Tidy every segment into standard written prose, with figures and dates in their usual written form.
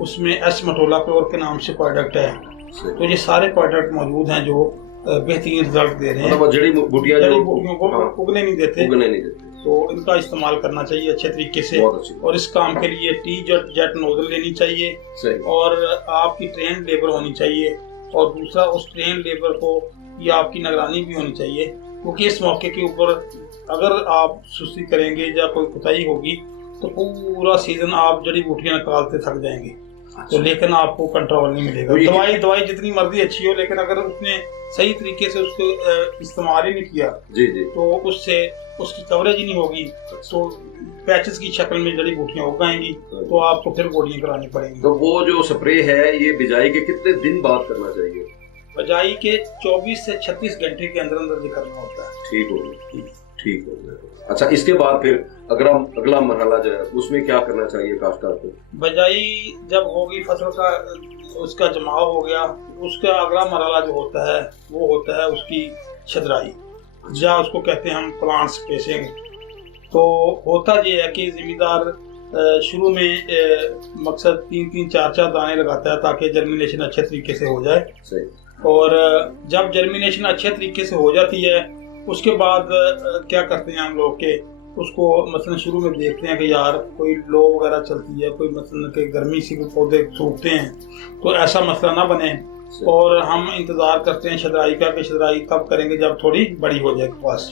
اس میں S مٹولا pure کے نام سے پروڈکٹ ہے. تو یہ سارے پروڈکٹ موجود ہیں جو بہترین رزلٹ دے رہے ہیں. مطلب جڑی بوٹیوں کو اگنے نہیں دیتے تو ان کا استعمال کرنا چاہیے اچھے طریقے سے. اور اس کام کے لیے ٹی جیٹ نوزل لینی چاہیے اور آپ کی ٹرین لیبر ہونی چاہیے. اور دوسرا اس ٹرین لیبر کو یہ آپ کی نگرانی بھی ہونی چاہیے, کیونکہ اس موقع کے اوپر اگر آپ سستی کریں گے یا کوئی کوتاہی ہوگی تو پورا سیزن آپ جڑی بوٹیاں نکالتے تھک جائیں گے. تو لیکن آپ کو کنٹرول نہیں ملے گا. دوائی جتنی مرضی اچھی ہو لیکن اگر اس نے صحیح طریقے سے اس کو استعمال ہی نہیں کیا تو اس سے اس کی کوریج ہی نہیں ہوگی, تو پیچز کی شکل میں جڑی بوٹیاں اگ آئیں گی تو آپ کو پھر گولیاں کرانی پڑیں گی. تو وہ جو سپرے ہے یہ بجائی کے کتنے دن بعد کرنا چاہیے؟ بجائی کے 24 سے 36 گھنٹے کے اندر اندر کرنا ہوتا ہے. ٹھیک ہو گیا. اچھا, اس کے بعد پھر اگلا مرحلہ جو ہے اس میں کیا کرنا چاہیے کاشتکار کو؟ بجائی جب ہوگی فصل کا اس کا جماؤ ہو گیا, اس کا اگلا مرحلہ جو ہوتا ہے وہ ہوتا ہے اس کی چھدرائی, یا اس کو کہتے ہیں ہم پلانٹ سپیسنگ. تو ہوتا یہ ہے کہ زمیندار شروع میں مقصد 3-4 دانے لگاتا ہے تاکہ جرمینیشن اچھے طریقے سے ہو جائے. اور جب جرمینیشن اچھے طریقے سے ہو جاتی ہے اس کے بعد کیا کرتے ہیں ہم لوگ کہ اس کو مثلا شروع میں دیکھتے ہیں کہ یار کوئی لو وغیرہ چلتی ہے, کوئی مثلا کہ گرمی سے پودے سوکھتے ہیں, تو ایسا مسئلہ نہ بنے. اور ہم انتظار کرتے ہیں چھدرائی کا کہ چھدرائی تب کریں گے جب تھوڑی بڑی ہو جائے کپاس.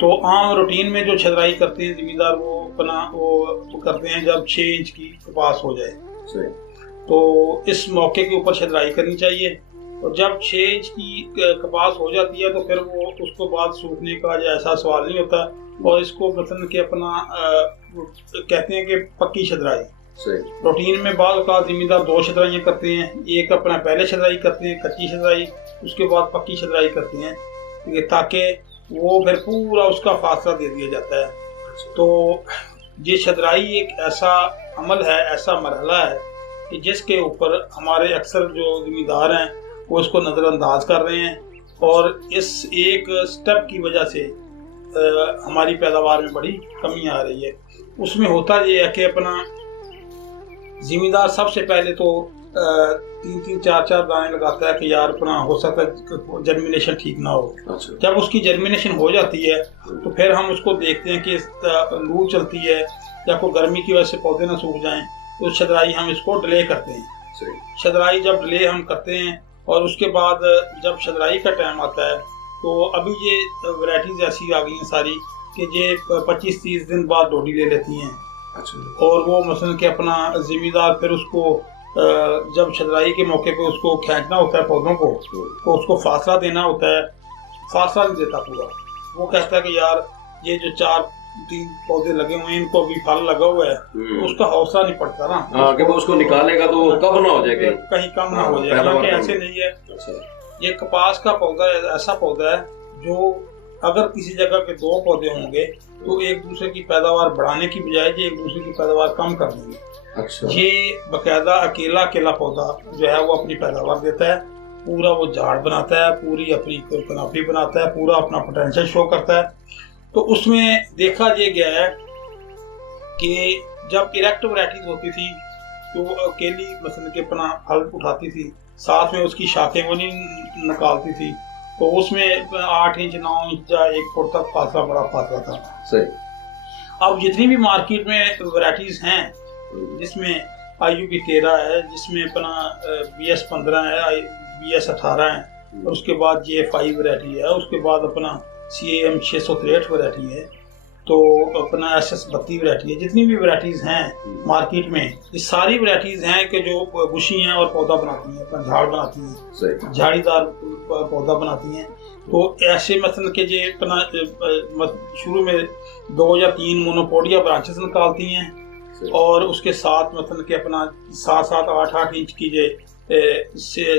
تو عام روٹین میں جو چھدرائی کرتے ہیں زمیندار وہ کرتے ہیں جب 6 انچ کی کپاس ہو جائے. تو اس موقع کے اوپر چھدرائی کرنی چاہیے. اور جب 6 انچ کی کپاس ہو جاتی ہے تو پھر وہ اس کو بعد سوکھنے کا ایسا سوال نہیں ہوتا. اور اس کو مثلا کہ اپنا کہتے ہیں کہ پکی چھدرائی. روٹین میں بعض اوقات زمیندار 2 چھدرائیاں کرتے ہیں, ایک اپنا پہلے چھدرائی کرتے ہیں کچی چھدرائی, اس کے بعد پکی چھدرائی کرتے ہیں تاکہ وہ پھر پورا اس کا فاصلہ دے دیا جاتا ہے. تو یہ چھدرائی ایک ایسا عمل ہے, ایسا مرحلہ ہے کہ جس کے اوپر ہمارے اکثر جو زمیندار ہیں وہ اس کو نظر انداز کر رہے ہیں. اور اس ایک سٹیپ کی وجہ سے ہماری پیداوار میں بڑی کمی آ رہی ہے. اس میں ہوتا یہ ہے کہ اپنا زمیندار سب سے پہلے تو 3-4 دانے لگاتا ہے کہ یار اپنا ہو سکتا ہے جرمینیشن ٹھیک نہ ہو. جب اس کی جرمینیشن ہو جاتی ہے تو پھر ہم اس کو دیکھتے ہیں کہ لو چلتی ہے یا کوئی گرمی کی وجہ سے پودے نہ سوکھ جائیں تو چھدرائی ہم اس کو ڈیلے کرتے ہیں. چھدرائی جب ڈیلے ہم کرتے ہیں اور اس کے بعد جب چھدرائی کا ٹائم آتا ہے تو ابھی یہ ورائٹیز ایسی آ گئی ہیں ساری کہ یہ 25-30 دن بعد ڈوڈی لے لیتی ہیں. اور وہ مثلا کہ اپنا زمیندار پھر اس کو جب چھدرائی کے موقع پہ اس کو کھینچنا ہوتا ہے پودوں کو تو اس کو فاصلہ دینا ہوتا ہے. فاصلہ نہیں دیتا پورا, وہ کہتا ہے کہ یار یہ جو 4-3 پودے لگے ہوئے ہیں ان کو ابھی پھل لگا ہوا ہے, اس کا حوصلہ نہیں پڑتا نا کہ وہ اس کو نکالے گا تو کم نہ ہو جائے گا, کہیں کم نہ ہو جائے گا. ایسے نہیں ہے. یہ کپاس کا پودا ایسا پودا ہے جو اگر کسی جگہ کے 2 پودے ہوں گے تو ایک دوسرے کی پیداوار بڑھانے کی بجائے یہ ایک دوسرے کی پیداوار کم کر دیں گے. یہ باقاعدہ اکیلا پودا جو ہے وہ اپنی پیداوار دیتا ہے, پورا وہ جھاڑ بناتا ہے, پوری اپنی کناپی بناتا ہے, پورا اپنا پوٹینشیل شو کرتا ہے. تو اس میں دیکھا یہ گیا ہے کہ جب اریکٹ ورائٹیز ہوتی تھی تو اکیلی مثلا کہ اپنا پھل اٹھاتی تھی, ساتھ میں اس کی شاخیں وہ نہیں نکالتی تھی, تو اس میں 8 انچ 9 انچ یا 1 فٹ تک فاصلہ بڑا فاصلہ تھا. اب جتنی بھی مارکیٹ میں ورائٹیز ہیں جس میں IUP13 ہے, جس میں اپنا BS15 ہے, BS18 ہے, اور اس کے بعد JF5 ورائٹی ہے, اس کے بعد اپنا CAM 663 ورائٹی ہے, تو اپنا SS32 ورائٹی ہے. جتنی بھی ورائٹیز ہیں مارکیٹ میں یہ ساری ورائٹیز ہیں کہ جو بشی ہیں اور پودا بناتی ہیں, اپنا جھاڑ بناتی ہیں, جھاڑی دار پودا بناتی ہیں. تو ایسے مثلا کہ یہ اپنا شروع میں 2 یا 3 مونوپوڈیا برانچز نکالتی ہیں اور اس کے ساتھ مثلا کہ اپنا 7-7 8-8 انچ کی یہ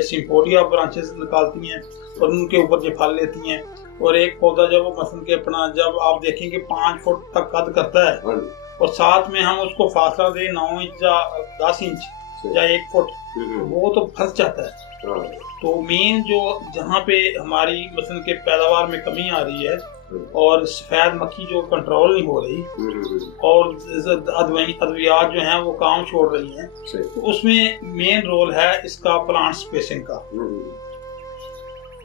سمپوڈیا برانچز نکالتی ہیں اور ان کے اوپر یہ پھل لیتی ہیں. اور ایک پودا جب وہ مثلا کہ اپنا جب آپ دیکھیں کہ 5 فٹ تک قد کرتا ہے اور ساتھ میں ہم اس کو فاصلہ دیں 9 انچ یا 10 انچ یا 1 فٹ, وہ تو پھنس جاتا ہے. تو مین جو جہاں پہ ہماری مثلا کہ پیداوار میں کمی آ رہی ہے اور سفید مکھی جو کنٹرول نہیں ہو رہی اور ادویات جو ہیں وہ کام چھوڑ رہی ہیں، تو اس میں مین رول ہے اس کا پلانٹ سپیسنگ کا۔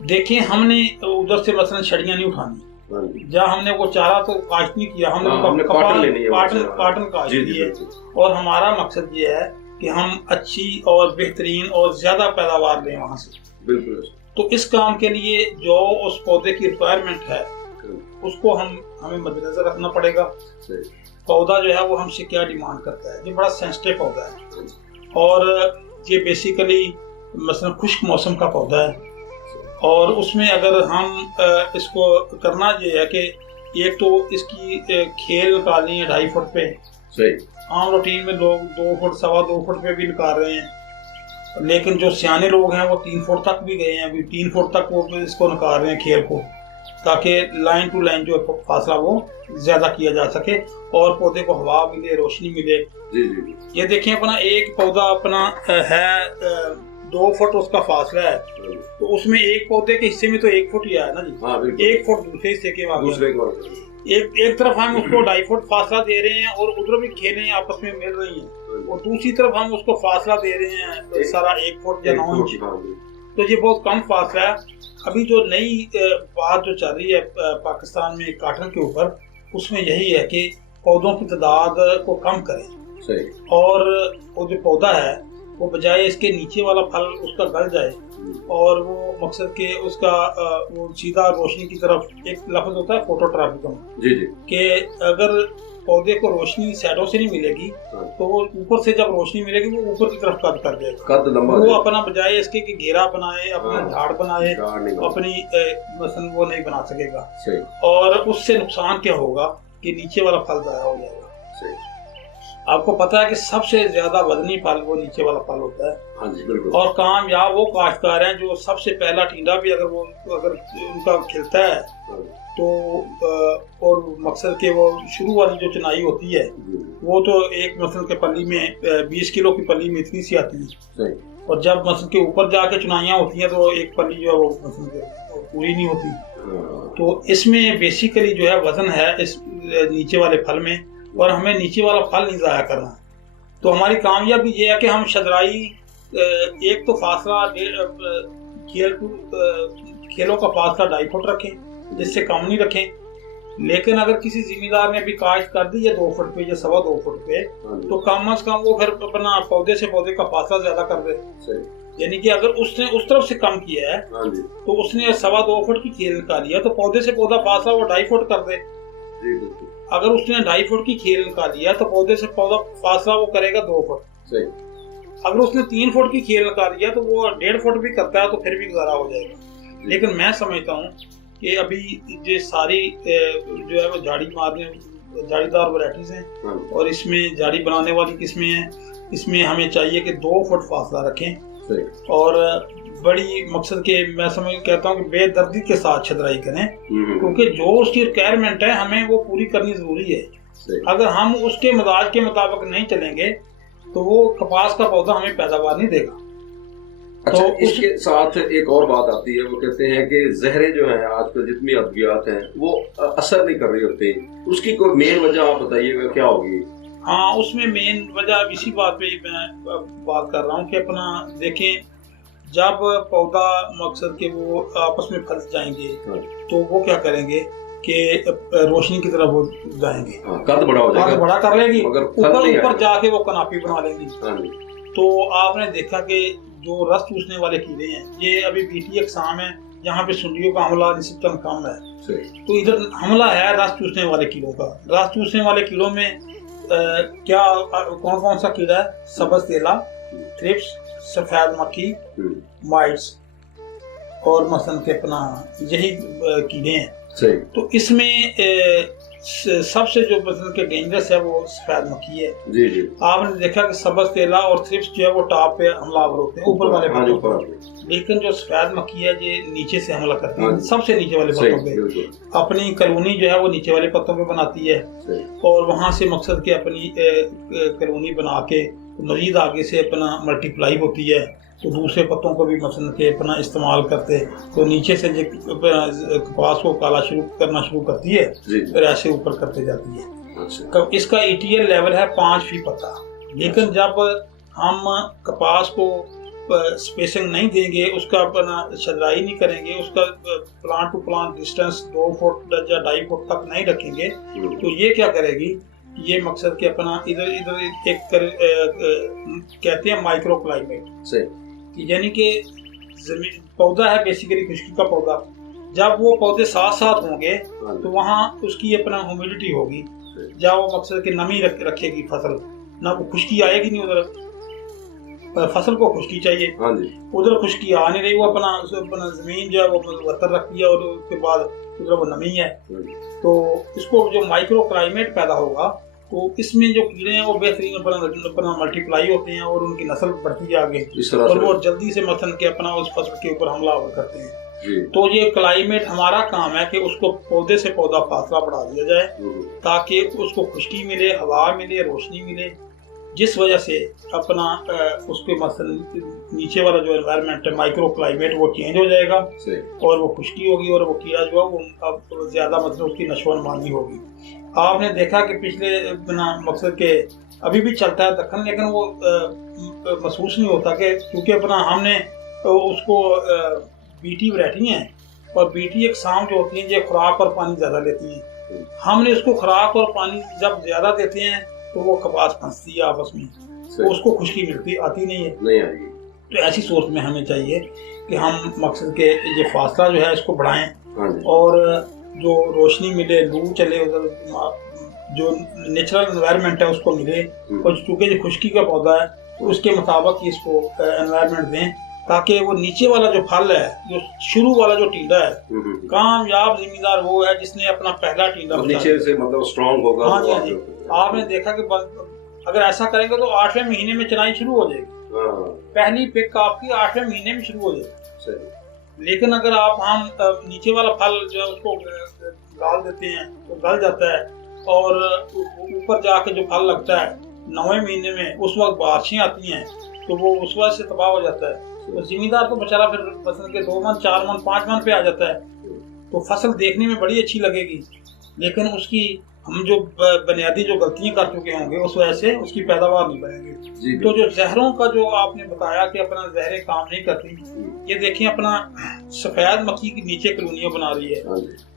دیکھیں ہم نے ادھر سے مثلا چھڑیاں نہیں اٹھانی، جہاں ہم نے وہ چارہ تو کاشت نہیں کیا، ہم نے کاٹن کاشت کی ہے، اور ہمارا مقصد یہ ہے کہ ہم اچھی اور بہترین اور زیادہ پیداوار لیں وہاں سے۔ بالکل۔ تو اس کام کے لیے جو اس پودے کی ریکوائرمنٹ ہے اس کو ہمیں مد نظر رکھنا پڑے گا۔ پودا جو ہے وہ ہم سے کیا ڈیمانڈ کرتا ہے، یہ بڑا سینسٹیو پودا ہے، اور یہ بیسیکلی مثلا خشک موسم کا پودا ہے، اور اس میں اگر ہم اس کو کرنا یہ ہے کہ ایک تو اس کی کھیل نکالنی ہے 2.5 فٹ پہ۔ عام روٹین میں لوگ 2 فٹ 2.25 فٹ پہ بھی نکال رہے ہیں، لیکن جو سیانے لوگ ہیں وہ 3 فٹ تک بھی گئے ہیں، ابھی 3 فٹ تک وہ اس کو نکال رہے ہیں کھیل کو، تاکہ لائن ٹو لائن جو فاصلہ وہ زیادہ کیا جا سکے اور پودے کو ہوا ملے، روشنی ملے۔ یہ دیکھیں اپنا ایک پودا اپنا ہے 2 فٹ اس کا فاصلہ ہے، تو اس میں ایک پودے کے حصے میں تو 1 فٹ ہی آیا نا جی، 1 فٹ دوسرے حصے کے ایک طرف ہم اس کو 2.5 فٹ فاصلہ دے رہے ہیں اور ادھر بھی کھیلیں آپس میں مل رہی ہیں، اور دوسری طرف ہم اس کو فاصلہ دے رہے ہیں سارا 1 فٹ یا 9 انچ، تو یہ بہت کم فاصلہ ہے۔ ابھی جو نئی بات جو چل رہی ہے پاکستان میں کاٹن کے اوپر، اس میں یہی ہے کہ پودوں کی تعداد کو کم کریں، اور وہ جو پودا ہے وہ بجائے اس کے نیچے والا پھل اس کا گل جائے، اور وہ مقصد کہ اس کا وہ سیدھا روشنی کی طرف، ایک لفظ ہوتا ہے فوٹو ٹرافک، کہ اگر پودے کو روشنی سائڈوں سے نہیں ملے گی تو وہ اوپر سے جب روشنی ملے گی وہ اوپر کی طرف قد کر دے گا، وہ اپنا بجائے اس کے کہ گھیرا بنائے، اپنا جھاڑ بنائے، اپنی مثلا وہ نہیں بنا سکے گا، اور اس سے نقصان کیا ہوگا کہ نیچے والا پھل ضائع ہو جائے گا۔ آپ کو پتا ہے کہ سب سے زیادہ وزنی پھل وہ نیچے والا پھل ہوتا ہے، اور کامیاب وہ کاشتکار ہیں جو سب سے پہلا ٹینڈا بھی اگر ان کا کھلتا ہے تو، اور مقصد کہ وہ شروع والی جو چنائی ہوتی ہے وہ تو ایک مثلا کے پلی میں 20 کلو کی پلی میں اتنی سی آتی ہے، اور جب مثلا کے اوپر جا کے چنائیاں ہوتی ہیں تو ایک پلی جو ہے وہ مثلا کہ پوری نہیں ہوتی۔ تو اس میں بیسیکلی جو ہے وزن ہے اس نیچے والے پھل میں، اور ہمیں نیچے والا پھل نہیں ضائع کرنا۔ تو ہماری کامیابی یہ ہے کہ ہم شدرائی ایک تو فاصلہ کھیلوں کا فاصلہ 2.5 فٹ رکھیں، جس سے کم نہیں رکھیں، لیکن اگر کسی ذمہ دار نے بھی کاشت کر دی ہے 2 فٹ پہ یا 2.25 فٹ پہ، تو کم از کم وہ پھر اپنا پودے سے پودے کا فاصلہ زیادہ کر دے، یعنی کہ اگر اس نے اس طرف سے کم کیا ہے تو اس نے 2.25 فٹ کی کھیل نکالی ہے تو پودے سے پودا فاصلہ وہ 2.5 فٹ کر دے۔ اگر اس نے 2.5 فٹ کی کھیل نکالی ہے تو پودے سے پودا فاصلہ وہ کرے گا 2 فٹ۔ اگر اس نے 3 فٹ کی کھیل نکالی ہے تو وہ 1.5 فٹ بھی کرتا ہے تو پھر بھی گزارا ہو جائے گا۔ لیکن میں سمجھتا ہوں کہ ابھی یہ ساری جو ہے وہ جھاڑی دار ورائٹیز ہیں، اور اس میں جھاڑی بنانے والی قسمیں ہیں، اس میں ہمیں چاہیے کہ 2 فٹ فاصلہ رکھیں، اور بڑی مقصد کہ میں کہتا ہوں کہ بے دردی کے ساتھ چھدرائی کریں، کیونکہ جو اس کی ریکوائرمنٹ ہے ہمیں وہ پوری کرنی ضروری ہے۔ اگر ہم اس کے مزاج کے مطابق نہیں چلیں گے تو وہ کپاس کا پودا ہمیں پیداوار نہیں دے گا۔ اچھا، اس کے ساتھ ایک اور بات آتی ہے، وہ کہتے ہیں کہ زہریں جو ہیں آج کل جتنی ادویات ہیں وہ اثر نہیں کر رہی ہوتی، اس کی کوئی مین وجہ آپ بتائیے گا کیا ہوگی؟ ہاں، اس میں مین وجہ اسی بات پہ میں بات کر رہا ہوں کہ اپنا دیکھیں، جب پودا مقصد کہ وہ آپس میں پھنس جائیں گے تو وہ کیا کریں گے کہ روشنی کی طرف وہ جائیں گے، قد بڑا ہو جائے گا، بڑا کر لیں گی، اوپر جا کے وہ کناپی بنا لیں گی۔ تو آپ نے دیکھا کہ جو رس چوسنے والے کیڑے ہیں یہ ابھی بیٹی اقسام ہے، یہاں پہ سنڈیوں کا حملہ نسبتاً کم ہے، تو ادھر حملہ ہے رس چوسنے والے کیڑوں کا۔ رس چوسنے والے کیڑوں میں کیا کون سا کیڑا ہے؟ سبز تیلا، تھرپس، سفید مکھی، مائٹس، اور مثلا کہ اپنا یہی کیڑے ہیں۔ تو اس میں سب سے جو مثلا کہ ڈینجرس ہے وہ سفید مکھی ہے۔ آپ نے دیکھا کہ سبز تیلا اور تھرپس جو ہے وہ ٹاپ پہ حملہ آور ہوتے ہیں، اوپر والے پتوں پر، لیکن جو سفید مکھی ہے یہ نیچے سے حملہ کرتی ہے، سب سے نیچے والے پتوں پہ، اپنی کالونی جو ہے وہ نیچے والے پتوں پہ بناتی ہے، اور وہاں سے مقصد کہ اپنی کالونی بنا کے مزید آگے سے اپنا ملٹی پلائی ہوتی ہے، تو دوسرے پتوں کو بھی مثلا کہ اپنا استعمال کرتے تو نیچے سے جو کپاس کو کالا کرنا شروع کرتی ہے پھر ایسے اوپر کرتے جاتی ہے. اس کا ETL لیول ہے 5 پتا. لیکن جب ہم کپاس کو سپیسنگ نہیں دیں گے, اس کا اپنا چھدرائی نہیں کریں گے, اس کا plant to plant distance 2 feet یا 2.5 فٹ تک نہیں رکھیں گے, تو یہ کیا کرے گی, یہ مقصد کہ اپنا ادھر ایک کہتے ہیں مائکرو کلائمیٹ, یعنی کہ زمین پودا ہے بیسیکلی خشکی کا پودا, جب وہ پودے ساتھ ساتھ ہوں گے تو وہاں اس کی اپنا ہیومیڈیٹی ہوگی, جب وہ مقصد کہ نمی رکھے گی فصل, نہ وہ خشکی آئے گی نہیں, ادھر فصل کو خشکی چاہیے, ادھر خشکی آ نہیں رہی, وہ اپنا زمین جو ہے وہ وتر رکھتی ہے اور اس کے بعد ادھر وہ نمی ہے. تو اس کو جو مائکرو کلائمیٹ پیدا ہوگا تو اس میں جو کیڑے ہیں وہ بہترین اپنا ملٹی پلائی ہوتے ہیں اور ان کی نسل بڑھتی ہے آگے, اور وہ جلدی سے مثلا کہ اپنا اس فصل کے اوپر حملہ کرتے ہیں. تو یہ کلائمیٹ ہمارا کام ہے کہ اس کو پودے سے پودا فاصلہ بڑھا دیا جائے تاکہ اس کو خشکی ملے, ہوا ملے, روشنی ملے, جس وجہ سے اپنا اس کے مثلا نیچے والا جو انوائرمنٹ ہے مائکرو کلائمیٹ وہ چینج ہو جائے گا اور وہ خشکی ہوگی اور وہ کیڑا جو ہے وہ اب زیادہ مطلب اس کی نشو و نمانی ہوگی. آپ نے دیکھا کہ پچھلے مقصد کہ ابھی بھی چلتا ہے دکن, لیکن وہ محسوس نہیں ہوتا کہ کیونکہ اپنا ہم نے اس کو BT ورائٹی ہیں اور BT اقسام جو ہوتی ہیں یہ خوراک اور پانی زیادہ لیتی ہیں, ہم نے اس کو خوراک اور پانی جب زیادہ دیتے ہیں تو وہ کپاس پھنستی ہے آپس میں, تو اس کو خشکی ملتی آتی نہیں ہے. تو ایسی صورت میں ہمیں چاہیے کہ ہم مقصد کہ یہ فاصلہ جو ہے اس کو بڑھائیں اور جو روشنی ملے, لو چلے, ادھر جو نیچرل انوائرمنٹ ہے اس کو ملے, اور چونکہ یہ خشکی کا پودا ہے تو اس کے مطابق اس کو انوائرمنٹ دیں تاکہ وہ نیچے والا جو پھل ہے, جو شروع والا جو ٹینڈا ہے, کامیاب زمیندار وہ ہے جس نے اپنا پہلا ٹینڈا نیچے سے مطلب سٹرونگ ہوگا. ہاں جی, آپ نے دیکھا کہ اگر ایسا کریں گے تو 8ویں مہینے میں چنائی شروع ہو جائے گی, پہلی پک آپ کی 8ویں مہینے میں شروع ہو جائے گی. لیکن اگر ہم نیچے والا پھل جو ہے اس کو گال دیتے ہیں تو گل جاتا ہے, اور اوپر جا کے جو پھل لگتا ہے 9ویں مہینے میں, اس وقت بارشیں آتی ہیں تو وہ اس وقت سے تباہ ہو جاتا ہے. تو زمیندار تو بیچارہ پھر فصل کے 2 من 4 من 5 من پہ آ جاتا ہے, تو فصل دیکھنے میں بڑی اچھی لگے گی, لیکن اس کی ہم جو بنیادی جو غلطیاں کر چکے ہوں گے اس وجہ سے اس کی پیداوار نہیں بنے گی. تو جو زہروں کا جو آپ نے بتایا کہ اپنا زہریں کام نہیں کرتی, یہ دیکھیں اپنا سفید مکھی کی نیچے کالونیاں بنا رہی ہے,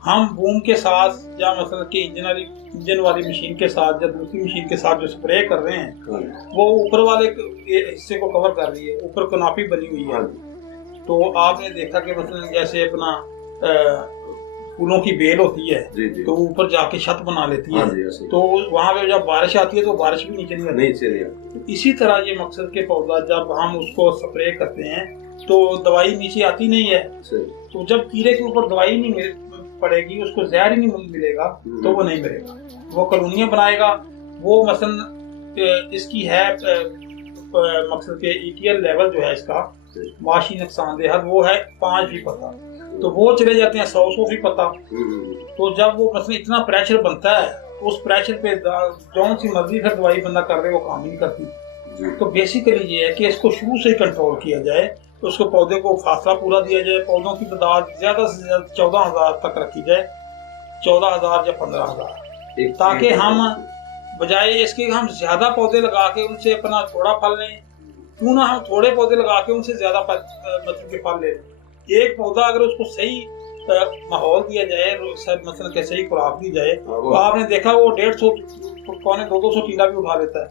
ہم بوم کے ساتھ یا مثلا کہ انجن والی مشین کے ساتھ یا دوسری مشین کے ساتھ جو سپرے کر رہے ہیں وہ اوپر والے حصے کو کور کر رہی ہے, اوپر کناپی بنی ہوئی ہے. تو آپ نے دیکھا کہ مثلا جیسے اپنا پھولوں کی بیل ہوتی ہے تو اوپر جا کے چھت بنا لیتی ہے, تو وہاں پہ جب بارش آتی ہے تو بارش بھی نیچے نہیں آتی. اسی طرح یہ مقصد کے پودا جب ہم اس کو سپرے کرتے ہیں تو دوائی نیچے آتی نہیں ہے, تو جب کیڑے کے اوپر دوائی نہیں پڑے گی, اس کو زہر ہی نہیں ملے گا تو وہ نہیں مرے گا, وہ کالونیاں بنائے گا. وہ مثلا اس کی ہے مقصد کہ ETL لیول جو ہے اس کا معاشی نقصان دہ وہ ہے 5 پتا, تو وہ چلے جاتے ہیں 100 پتا. تو جب وہ مثلا اتنا پریشر بنتا ہے اس پریشر پہ جون سی مرضی پھر دوائی بندہ کر رہے وہ کام ہی نہیں کرتی. تو بیسیکلی یہ ہے کہ اس کو شروع سے ہی کنٹرول کیا جائے, اس کو پودے کو فاصلہ پورا دیا جائے, پودوں کی تعداد زیادہ سے زیادہ 14,000 تک رکھی جائے, 14,000 یا 15,000, تاکہ ہم بجائے اس کے ہم زیادہ پودے لگا کے ان سے اپنا تھوڑا پھل لیں, کیوں نہ ہم تھوڑے پودے لگا کے ان سے زیادہ مطلب کہ پھل لیں. ایک پودا اگر اس کو صحیح ماحول دیا جائے, مثلا کہ صحیح خوراک دی جائے, تو آپ نے دیکھا وہ 150 پونے 200 ٹینڈا بھی اٹھا لیتا ہے.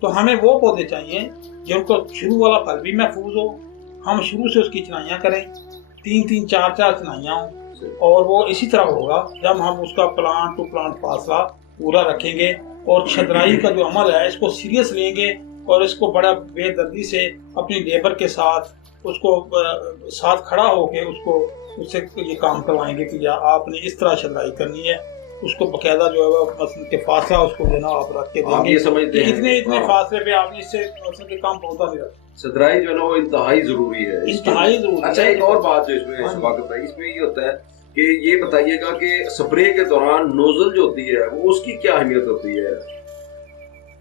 تو ہمیں وہ پودے چاہیے جن کو شروع والا پھل بھی محفوظ ہو, ہم شروع سے اس کی چنائیاں کریں, 3-3 4-4 چنائیاں ہوں, اور وہ اسی طرح ہوگا جب ہم اس کا پلانٹ ٹو پلانٹ فاصلہ پورا رکھیں گے اور چھدرائی کا جو عمل ہے اس کو سیریس لیں گے اور اس کو بڑا بے دردی سے اپنی لیبر کے ساتھ اس کو ساتھ کھڑا ہو کے اس سے یہ کام کروائیں گے کہ آپ نے اس طرح چھدرائی کرنی ہے, اس کو باقاعدہ جو ہے مثلا کہ فاصلہ اس کو دینا آپ رکھ کے دیں گے, اتنے فاصلے پہ آپ نے اس سے مثلا کہ کام پہنچا نہیں رکھا. چھدرائی جو ہے نا وہ انتہائی ضروری ہے, انتہائی ضروری. اچھا ایک اور بات جو اس میں شفاقت بھائی, اس میں یہ ہوتا ہے کہ یہ بتائیے گا کہ سپرے کے دوران نوزل جو ہوتی ہے وہ اس کی کیا اہمیت ہوتی ہے؟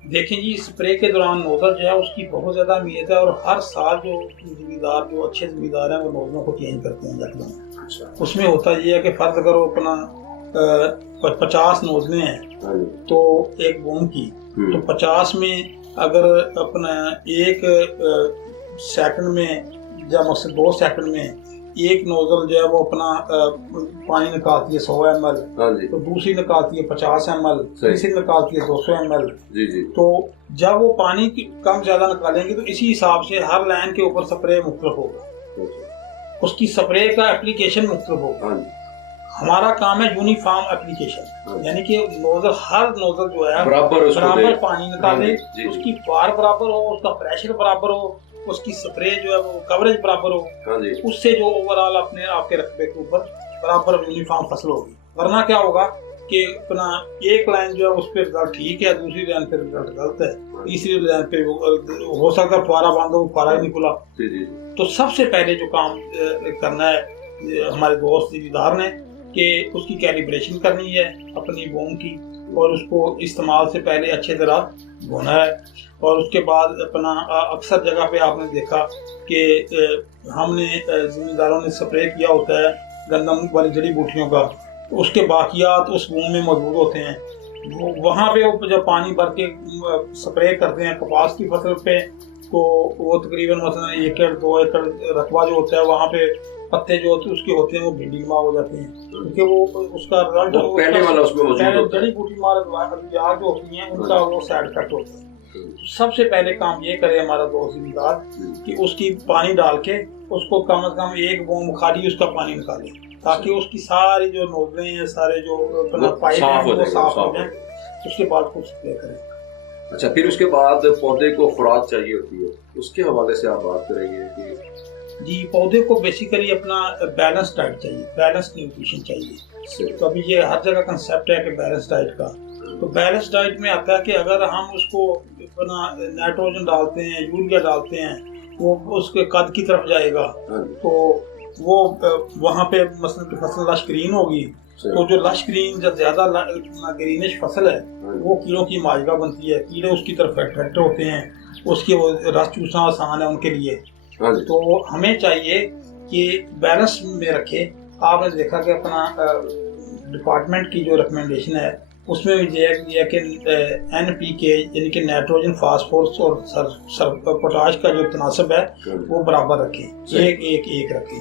دیکھیں جی اسپرے کے دوران نوزل جو ہے اس کی بہت زیادہ اہمیت ہے، اور ہر سال جو ذمہ جو اچھے ذمہ دار ہیں وہ نوزلوں کو چینج کرتے ہیں یکدم۔ اس میں ہوتا یہ ہے کہ فرض اگر وہ اپنا 50 نوزلیں ہیں تو ایک بوم کی، تو 50 میں اگر اپنا 1 سیکنڈ میں یا مقصد 2 سیکنڈ میں ایک نوزل جو ہے وہ اپنا پانی نکالتی ہے 100 ml، تو دوسری نکالتی ہے 50 ml، تیسری نکالتی ہے 200 ml۔ تو جب وہ پانی کم زیادہ نکالیں گے تو اسی حساب سے ہر لائن کے اوپر سپرے مختلف ہوگا، اس کی سپرے کا اپلیکیشن مختلف ہوگا۔ ہمارا کام ہے یونیفارم اپلیکیشن، یعنی کہ نوزل ہر نوزل جو ہے برابر پانی نکالے، اس کی بار برابر ہو، اس کا پریشر برابر ہو، اس کی سپرے جو ہے وہ کوریج برابر ہو، اس سے جو اوور آل اپنے آپ کے رقبے کے اوپر برابر یونیفارم فصل ہوگی۔ ورنہ کیا ہوگا کہ اپنا ایک لائن جو ہے اس پہ رزلٹ ٹھیک ہے، دوسری لائن پہ رزلٹ غلط ہے، تیسری لائن پہ ہو سکتا ہے فوارہ باندھو وہ فوارہ ہی نہیں کھلا۔ تو سب سے پہلے جو کام کرنا ہے ہمارے دوست ذمہ دار نے کہ اس کی کیلیبریشن کرنی ہے اپنی بوم کی، اور اس کو استعمال سے پہلے اچھے طرح دھونا ہے، اور اس کے بعد اپنا اکثر جگہ پہ آپ نے دیکھا کہ ہم نے ذمہ داروں نے سپرے کیا ہوتا ہے گندم والی جڑی بوٹیوں کا، اس کے باقیات اس بوم میں موجود ہوتے ہیں، وہاں پہ جب پانی بھر کے سپرے کرتے ہیں کپاس کی فصل پہ، تو وہ تقریباً مثلا 1 ایکڑ 2 ایکڑ رقبہ جو ہوتا ہے وہاں پہ پتے جو ہوتے ہیں اس کے ہوتے ہیں وہ بھنڈی نما ہو جاتے ہیں، کیونکہ وہ اس کا رزلٹ جڑی بوٹی مار جو ہوتی ہیں ان کا وہ سائڈ افیکٹ ہوتا ہے۔ سب سے پہلے کام یہ کرے ہمارا دوست ذمہ دار کہ اس کی پانی ڈال کے اس کو کم از کم 1 بوم خالی اس کا پانی نکالے، تاکہ اس کی ساری جو نوزلیں ہیں، سارے جو پائپ ہیں وہ صاف ہو جائیں، اس کے بعد کچھ سپرے کریں۔ اچھا، پھر اس کے بعد پودے کو خوراک چاہیے ہوتی ہے، اس کے حوالے سے آپ بات کریں گے کہ جی پودے کو بیسیکلی اپنا بیلنس ڈائٹ چاہیے، بیلنس نیوٹریشن چاہیے۔ تو ابھی یہ ہر جگہ کنسیپٹ ہے کہ بیلنس ڈائٹ کا، تو بیلنس ڈائٹ میں آتا ہے کہ اگر ہم اس کو اپنا نائٹروجن ڈالتے ہیں، یوریا ڈالتے ہیں، وہ اس کے قد کی طرف جائے گا، تو وہ وہاں پہ مثلا کہ فصل لش گرین ہوگی، تو جو لش گرین جب زیادہ گرینش فصل ہے وہ کیڑوں کی ماجگا بنتی ہے، کیڑے اس کی طرف اٹریکٹ ہوتے ہیں، اس کے وہ رس چوسنا آسان ہے ان کے لیے۔ تو ہمیں چاہیے کہ بیلنس میں رکھے۔ آپ نے دیکھا کہ اپنا ڈپارٹمنٹ کی جو ریکمنڈیشن ہے اس میں بھی یہ ہے کہ NPK یعنی کہ نائٹروجن، فاسفورس اور پوٹاش کا جو تناسب ہے وہ برابر رکھیں، 1-1-1 رکھیں۔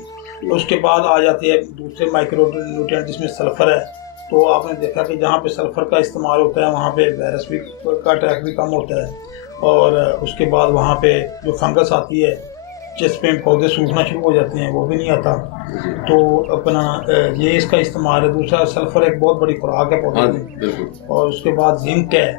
اس کے بعد آ جاتے ہیں دوسرے مائکرو نیوٹرینٹ جس میں سلفر ہے، تو آپ نے دیکھا کہ جہاں پہ سلفر کا استعمال ہوتا ہے وہاں پہ وائرس بھی کا اٹیک بھی کم ہوتا ہے، اور اس کے بعد وہاں پہ جو فنگس آتی ہے جس پہ پودے سوکھنا شروع ہو جاتے ہیں وہ بھی نہیں آتا۔ تو اپنا یہ اس کا استعمال ہے۔ دوسرا سلفر ایک بہت بڑی خوراک ہے پودے میں، اور اس کے بعد زنک ہے،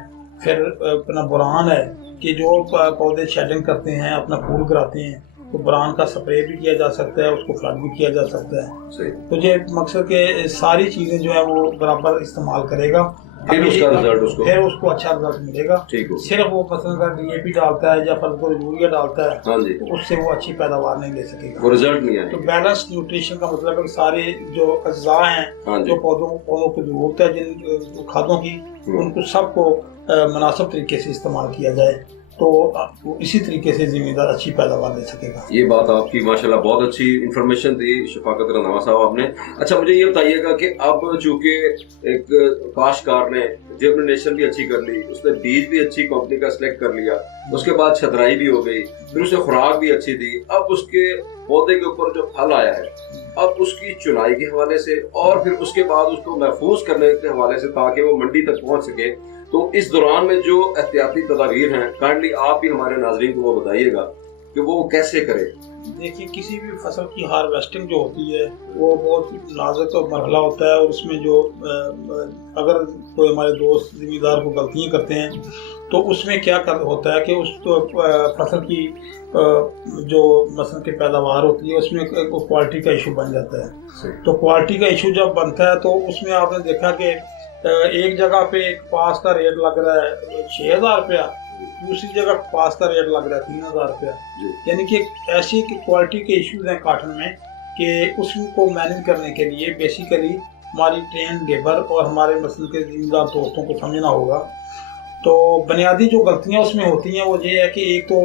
پھر اپنا بوران ہے کہ جو پودے شیڈنگ کرتے ہیں، اپنا پھول کراتے ہیں، تو بوران کا سپرے بھی کیا جا سکتا ہے، اس کو فلڈ بھی کیا جا سکتا ہے۔ تو یہ مقصد کہ ساری چیزیں جو ہے وہ برابر استعمال کرے گا، پھر اس کا رزلٹ پھر اس کو اچھا رزلٹ ملے گا۔ صرف وہ پسند کا DAP ڈالتا ہے یا پھر کو یوریا ڈالتا ہے تو اس سے وہ اچھی پیداوار نہیں لے سکے گا، رزلٹ نہیں آئے۔ تو بیلنس نیوٹریشن کا مطلب ہے کہ سارے جو اجزاء ہیں جو پودوں کو ضرورت ہے جن کھادوں کی، ان کو سب کو مناسب طریقے سے استعمال کیا جائے، تو اسی طریقے سے ذمہ دار اچھی پیداوار دے سکے گا۔ یہ بات آپ کی ماشاءاللہ بہت اچھی انفارمیشن دی شفاقت رضا صاحب آپ نے۔ اچھا مجھے یہ بتائیے گا کہ اب چونکہ ایک کاشتکار نے جرمنیشن بھی اچھی کر لی، اس نے بیج بھی اچھی کمپنی کا سلیکٹ کر لیا، اس کے بعد چھترائی بھی ہو گئی، پھر اسے خوراک بھی اچھی دی، اب اس کے پودے کے اوپر جو پھل آیا ہے اب اس کی چنائی کے حوالے سے اور پھر اس کے بعد اس کو محفوظ کرنے کے حوالے سے تاکہ وہ منڈی تک پہنچ سکے، تو اس دوران میں جو احتیاطی تدابیر ہیں کائنڈلی آپ بھی ہمارے ناظرین کو وہ بتائیے گا کہ وہ کیسے کرے۔ دیکھیے کسی بھی فصل کی ہارویسٹنگ جو ہوتی ہے وہ بہت نازک مرحلہ ہوتا ہے، اور اس میں جو اگر کوئی ہمارے دوست ذمہ دار کو غلطیاں کرتے ہیں تو اس میں کیا ہوتا ہے کہ اس فصل کی جو مثلا کہ پیداوار ہوتی ہے اس میں کوالٹی کا ایشو بن جاتا ہے۔ تو کوالٹی کا ایشو جب بنتا ہے تو اس میں آپ نے دیکھا کہ ایک جگہ پہ کپاس کا ریٹ لگ رہا ہے 6,000 روپیہ، دوسری جگہ کپاس کا ریٹ لگ رہا ہے 3,000 روپیہ، یعنی کہ ایسی کہ کوالٹی کے ایشوز ہیں کاٹن میں کہ اس کو مینیج کرنے کے لیے بیسیکلی ہماری ٹرین لیبر اور ہمارے مثلا کے ذمہ دار دوستوں کو سمجھنا ہوگا۔ تو بنیادی جو غلطیاں اس میں ہوتی ہیں وہ یہ ہے کہ ایک تو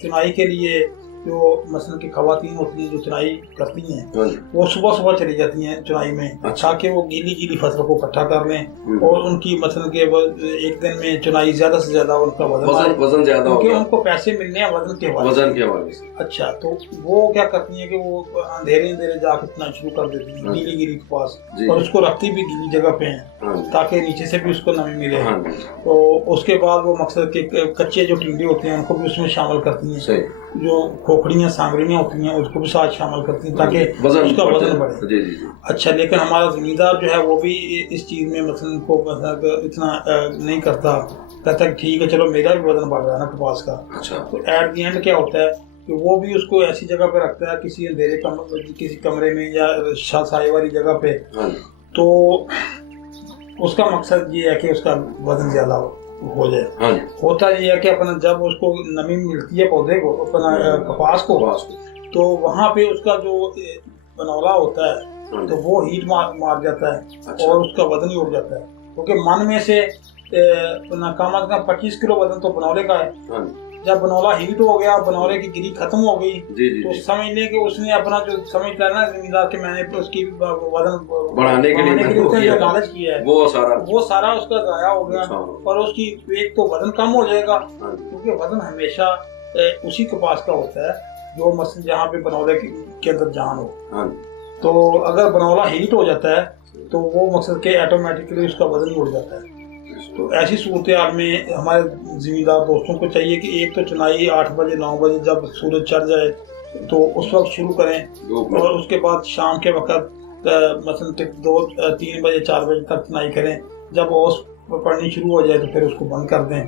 چنائی کے لیے جو مثلا کہ خواتین ہوتی ہیں جو چنائی کرتی ہیں وہ صبح صبح چلی جاتی ہیں چنائی میں تاکہ وہ گیلی گیلی فصل کو اکٹھا کر لیں اور ان کی مثلا کہ ایک دن میں چنائی زیادہ سے زیادہ ان کا وزن زیادہ ہوگا کیونکہ ان کو پیسے ملنے ہیں وزن کے حوالے سے. اچھا تو وہ کیا کرتی ہیں کہ وہ اندھیرے جا کے چنائی شروع کر دیتی ہیں گیلی گیلی کے پاس اور اس کو رکھتی بھی گیلی جگہ پہ ہیں تاکہ نیچے سے بھی اس کو نمی ملے. تو اس کے بعد وہ مقصد کہ کچے جو ٹنڈے ہوتے ہیں ان کو بھی اس میں شامل کرتی ہیں جو کھوکھڑیاں سانگڑیاں ہوتی ہیں اس کو بھی ساتھ شامل کرتی ہیں تاکہ اس کا وزن بڑھے. اچھا لیکن ہمارا زمیندار جو ہے وہ بھی اس چیز میں مثلا کو اتنا نہیں کرتا, کہتا ہے ٹھیک ہے چلو میرا بھی وزن بڑھ رہا ہے نا کپاس کا. تو ایٹ دی اینڈ کیا ہوتا ہے کہ وہ بھی اس کو ایسی جگہ پہ رکھتا ہے کسی اندھیرے کسی کمرے میں یا سائے والی جگہ پہ, تو اس کا مقصد یہ ہے کہ اس کا وزن زیادہ ہو جائے. ہوتا یہ ہے کہ اپنا جب اس کو نمی ملتی ہے پودے کو اپنا کپاس کو تو وہاں پہ اس کا جو بنولا ہوتا ہے تو وہ ہیٹ مار جاتا ہے اور اس کا وزن ہی اڑ جاتا ہے کیونکہ من میں سے کم از کم 25 کلو وزن تو بنولے کا ہے. جب بنولا ہیٹ ہو گیا بنولے کی گری ختم ہو گئی تو سمجھ لیں کہ اس نے اپنا جو سمجھتا ہے نا زمیندار کہ میں نے اس کی وزن بڑھانے کے لیے جو لالچ کیا ہے وہ سارا اس کا ضائع ہو گیا اور اس کی ایک تو وزن کم ہو جائے گا کیونکہ وزن ہمیشہ اسی کپاس کا ہوتا ہے جو مثلا جہاں پہ بنولے کے اندر جان ہو. تو اگر بنولا ہیٹ ہو جاتا ہے تو وہ مقصد کہ آٹومیٹکلی اس کا وزن اڑ جاتا ہے. تو ایسی صورتحال میں ہمارے زمیندار دوستوں کو چاہیے کہ ایک تو چنائی 8 بجے 9 بجے جب سورج چڑھ جائے تو اس وقت شروع کریں اور اس کے بعد شام کے وقت مثلا 2-3 بجے 4 بجے تک چنائی کریں. جب اوس پڑنی شروع ہو جائے تو پھر اس کو بند کر دیں.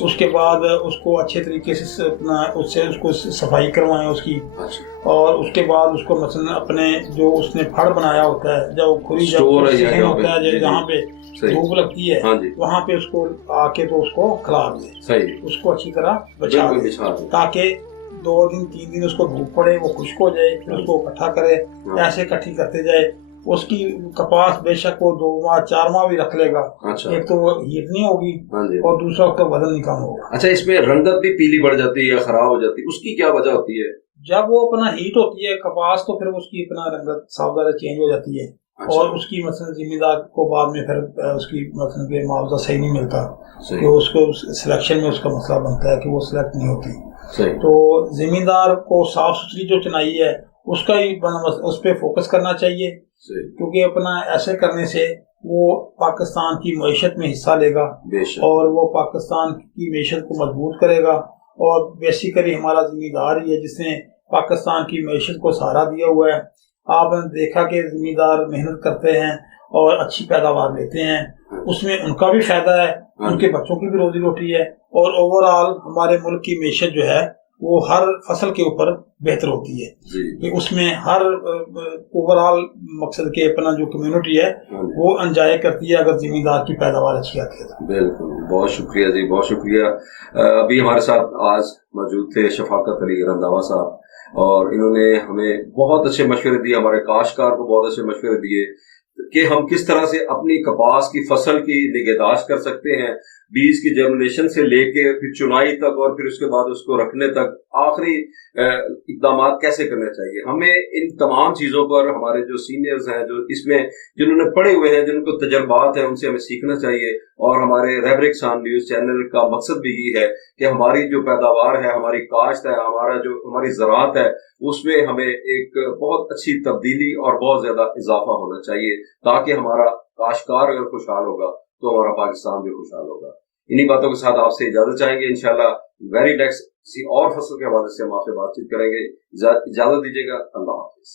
اس کے بعد اس کو اچھے طریقے سے اپنا اس کو صفائی کروائیں اس کی, اور اس کے بعد اس کو مثلا اپنے جو اس نے پھڑ بنایا ہوتا ہے جب کھلی جب ہوتا ہے جہاں پہ دھوپ لگتی ہے وہاں پہ اس کو آ کے تو اس کو کھلا دیں, اس کو اچھی طرح بچا دیں تاکہ 2 دن 3 دن اس کو دھوپ پڑے وہ خشک ہو جائے پھر اس کو اکٹھا کرے ایسے اکٹھی کرتے جائے. اس کی کپاس بے شک وہ 2 ماہ 4 ماہ بھی رکھ لے گا. ایک تو وہ ہیٹ نہیں ہوگی اور دوسرا اس کا وزن نہیں کم ہوگا. اچھا اس میں رنگت بھی پیلی پڑ جاتی ہے یا خراب ہو جاتی ہے, اس کی کیا وجہ ہوتی ہے؟ جب وہ اپنا ہیٹ ہوتی ہے کپاس تو پھر اس کی اپنا رنگت صاف زیادہ چینج ہو جاتی ہے اور اس کی مثلا زمیندار کو بعد میں پھر اس کی مثلا کہ معاوضہ صحیح نہیں ملتا کہ اس کو سلیکشن میں اس کا مسئلہ بنتا ہے کہ وہ سلیکٹ نہیں ہوتی. تو زمیندار کو صاف ستھری جو چنائی ہے اس کا ہی اس پہ فوکس کرنا چاہیے کیونکہ اپنا ایسے کرنے سے وہ پاکستان کی معیشت میں حصہ لے گا اور وہ پاکستان کی معیشت کو مضبوط کرے گا. اور بیسیکلی ہمارا زمیندار ہی ہے جس نے پاکستان کی معیشت کو سہارا دیا ہوا ہے. آپ نے دیکھا کہ زمیندار محنت کرتے ہیں اور اچھی پیداوار لیتے ہیں, اس میں ان کا بھی فائدہ ہے, ان کے بچوں کی بھی روزی روٹی ہے اور اوور آل ہمارے ملک کی معیشت جو ہے وہ ہر فصل کے اوپر بہتر ہوتی ہے کہ اس میں ہر اوور آل مقصد کے اپنا جو کمیونٹی ہے وہ انجوائے کرتی ہے اگر زمیندار کی پیداوار اچھی آتی ہے. بالکل, بہت شکریہ جی, بہت شکریہ. ابھی ہمارے ساتھ آج موجود تھے شفاقت علی رنداوا صاحب اور انہوں نے ہمیں بہت اچھے مشورے دیے, ہمارے کاشتکار کو بہت اچھے مشورے دیے کہ ہم کس طرح سے اپنی کپاس کی فصل کی نگہداشت کر سکتے ہیں, بیج کی جرمنیشن سے لے کے پھر چنائی تک اور پھر اس کے بعد اس کو رکھنے تک آخری اقدامات کیسے کرنے چاہیے. ہمیں ان تمام چیزوں پر ہمارے جو سینئرز ہیں جو اس میں جنہوں نے پڑھے ہوئے ہیں جن کو تجربات ہیں ان سے ہمیں سیکھنا چاہیے. اور ہمارے رہبر کسان نیوز چینل کا مقصد بھی یہ ہے کہ ہماری جو پیداوار ہے, ہماری کاشت ہے, ہماری زراعت ہے, اس میں ہمیں ایک بہت اچھی تبدیلی اور بہت زیادہ اضافہ ہونا چاہیے تاکہ ہمارا کاشتکار اگر خوشحال ہوگا تو ہمارا پاکستان بھی خوشحال ہوگا. انہی باتوں کے ساتھ آپ سے اجازت چاہیں گے. انشاءاللہ ویری نیکسٹ کسی اور فصل کے حوالے سے ہم آپ سے بات چیت کریں گے. اجازت دیجیے گا. اللہ حافظ.